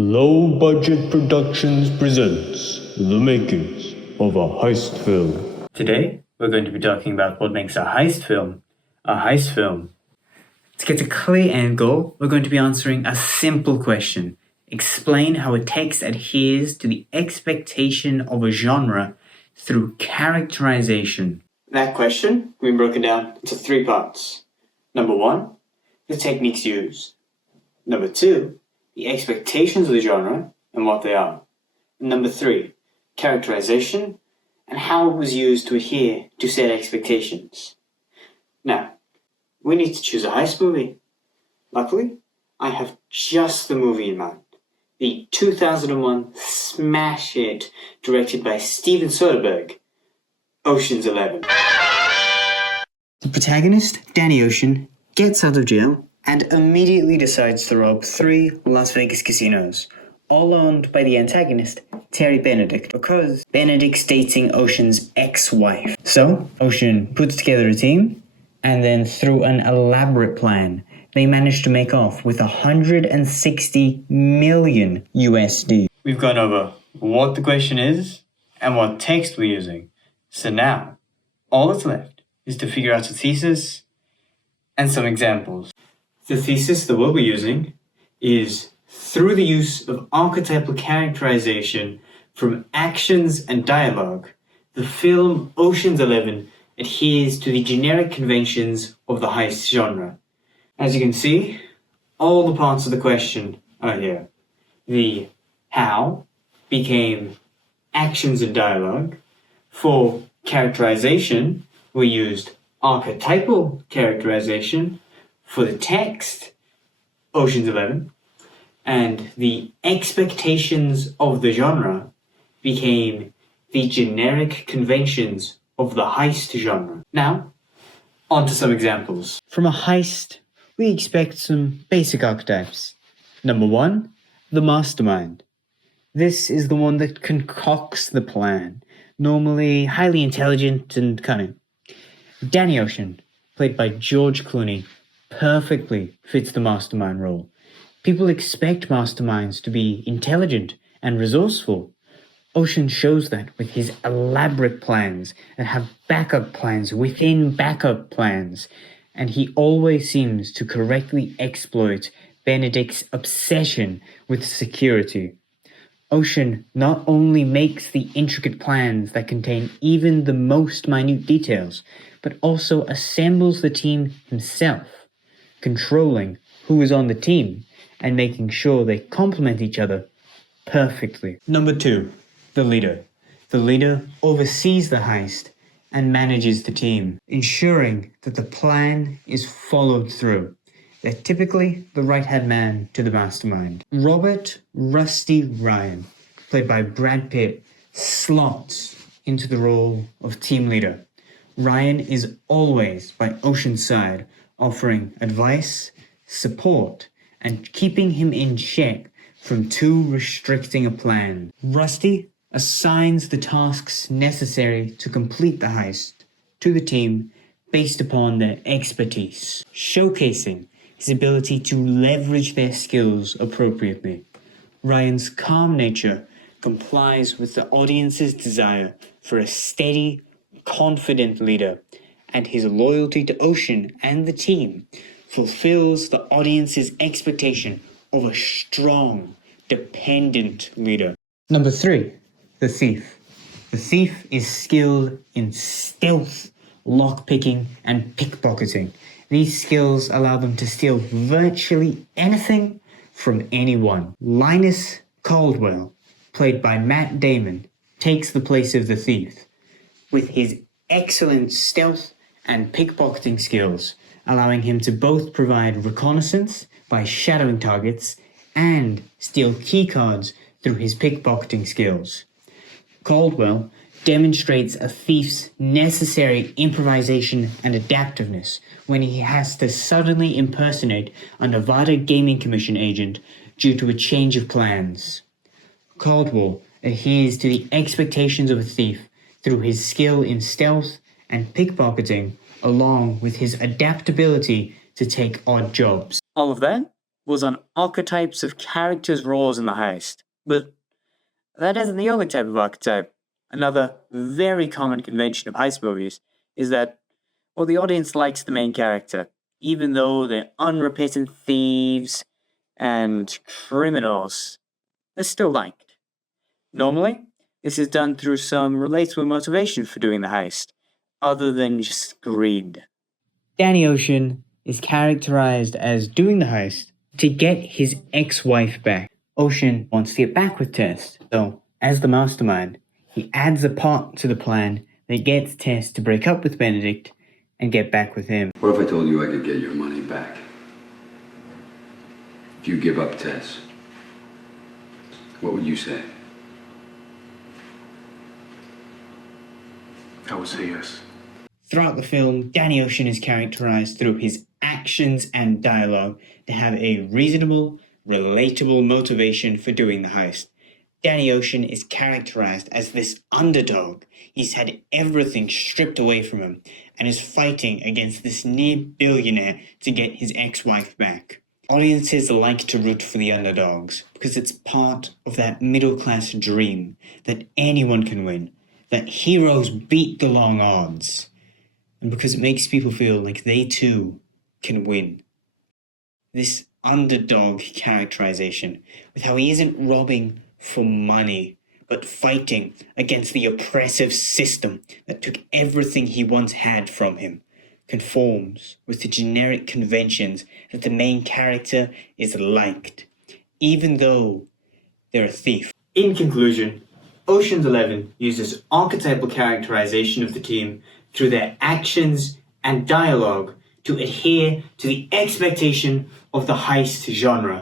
Low Budget Productions presents the makings of a heist film. Today, we're going to be talking about what makes a heist film a heist film. To get a clear end goal, we're going to be answering a simple question. Explain how a text adheres to the expectation of a genre through characterization. That question can be broken down into 3 parts. Number 1, the techniques used. Number 2, the expectations of the genre and what they are. And number 3, characterization and how it was used to adhere to said expectations. Now, we need to choose a heist movie. Luckily, I have just the movie in mind. The 2001 smash hit directed by Steven Soderberg, Ocean's 11. The protagonist, Danny Ocean, gets out of jail and immediately decides to rob 3 Las Vegas casinos, all owned by the antagonist, Terry Benedict, because Benedict's dating Ocean's ex-wife. So, Ocean puts together a team, and then through an elaborate plan, they manage to make off with 160 million USD. We've gone over what the question is and what text we're using. So now, all that's left is to figure out the thesis and some examples. The thesis that we'll be using is through the use of archetypal characterization from actions and dialogue, the film Ocean's 11 adheres to the generic conventions of the heist genre. As you can see, all the parts of the question are here. The how became actions and dialogue. For characterization, we used archetypal characterization. For the text, Ocean's 11, and the expectations of the genre became the generic conventions of the heist genre. Now, on to some examples. From a heist, we expect some basic archetypes. Number 1, the mastermind. This is the one that concocts the plan, normally highly intelligent and cunning. Danny Ocean, played by George Clooney, perfectly fits the mastermind role. People expect masterminds to be intelligent and resourceful. Ocean shows that with his elaborate plans and have backup plans within backup plans, and he always seems to correctly exploit Benedict's obsession with security. Ocean not only makes the intricate plans that contain even the most minute details, but also assembles the team himself, controlling who is on the team and making sure they complement each other perfectly. Number 2, the leader. The leader oversees the heist and manages the team, ensuring that the plan is followed through. They're typically the right-hand man to the mastermind. Robert Rusty Ryan, played by Brad Pitt, slots into the role of team leader. Ryan is always by Ocean's side, offering advice, support, and keeping him in check from too restricting a plan. Rusty assigns the tasks necessary to complete the heist to the team based upon their expertise, showcasing his ability to leverage their skills appropriately. Ryan's calm nature complies with the audience's desire for a steady, confident leader, and his loyalty to Ocean and the team fulfills the audience's expectation of a strong, dependent leader. Number 3, the thief. The thief is skilled in stealth, lockpicking, and pickpocketing. These skills allow them to steal virtually anything from anyone. Linus Caldwell, played by Matt Damon, takes the place of the thief, with his excellent stealth and pickpocketing skills, allowing him to both provide reconnaissance by shadowing targets and steal keycards through his pickpocketing skills. Caldwell demonstrates a thief's necessary improvisation and adaptiveness when he has to suddenly impersonate a Nevada Gaming Commission agent due to a change of plans. Caldwell adheres to the expectations of a thief through his skill in stealth and pickpocketing, along with his adaptability to take odd jobs. All of that was on archetypes of characters' roles in the heist. But that isn't the only type of archetype. Another very common convention of heist movies is that, well, the audience likes the main character, even though they're unrepentant thieves and criminals. They're still liked. Normally, this is done through some relatable motivation for doing the heist, other than just greed. Danny Ocean is characterized as doing the heist to get his ex-wife back. Ocean wants to get back with Tess, so as the mastermind, he adds a part to the plan that gets Tess to break up with Benedict and get back with him. What if I told you I could get your money back? If you give up Tess, what would you say? I would say yes. Throughout the film, Danny Ocean is characterized through his actions and dialogue to have a reasonable, relatable motivation for doing the heist. Danny Ocean is characterized as this underdog. He's had everything stripped away from him and is fighting against this near billionaire to get his ex-wife back. Audiences like to root for the underdogs because it's part of that middle-class dream that anyone can win, that heroes beat the long odds, and because it makes people feel like they too can win. This underdog characterization, with how he isn't robbing for money, but fighting against the oppressive system that took everything he once had from him, conforms with the generic conventions that the main character is liked, even though they're a thief. In conclusion, Ocean's 11 uses archetypal characterization of the team through their actions and dialogue to adhere to the expectation of the heist genre.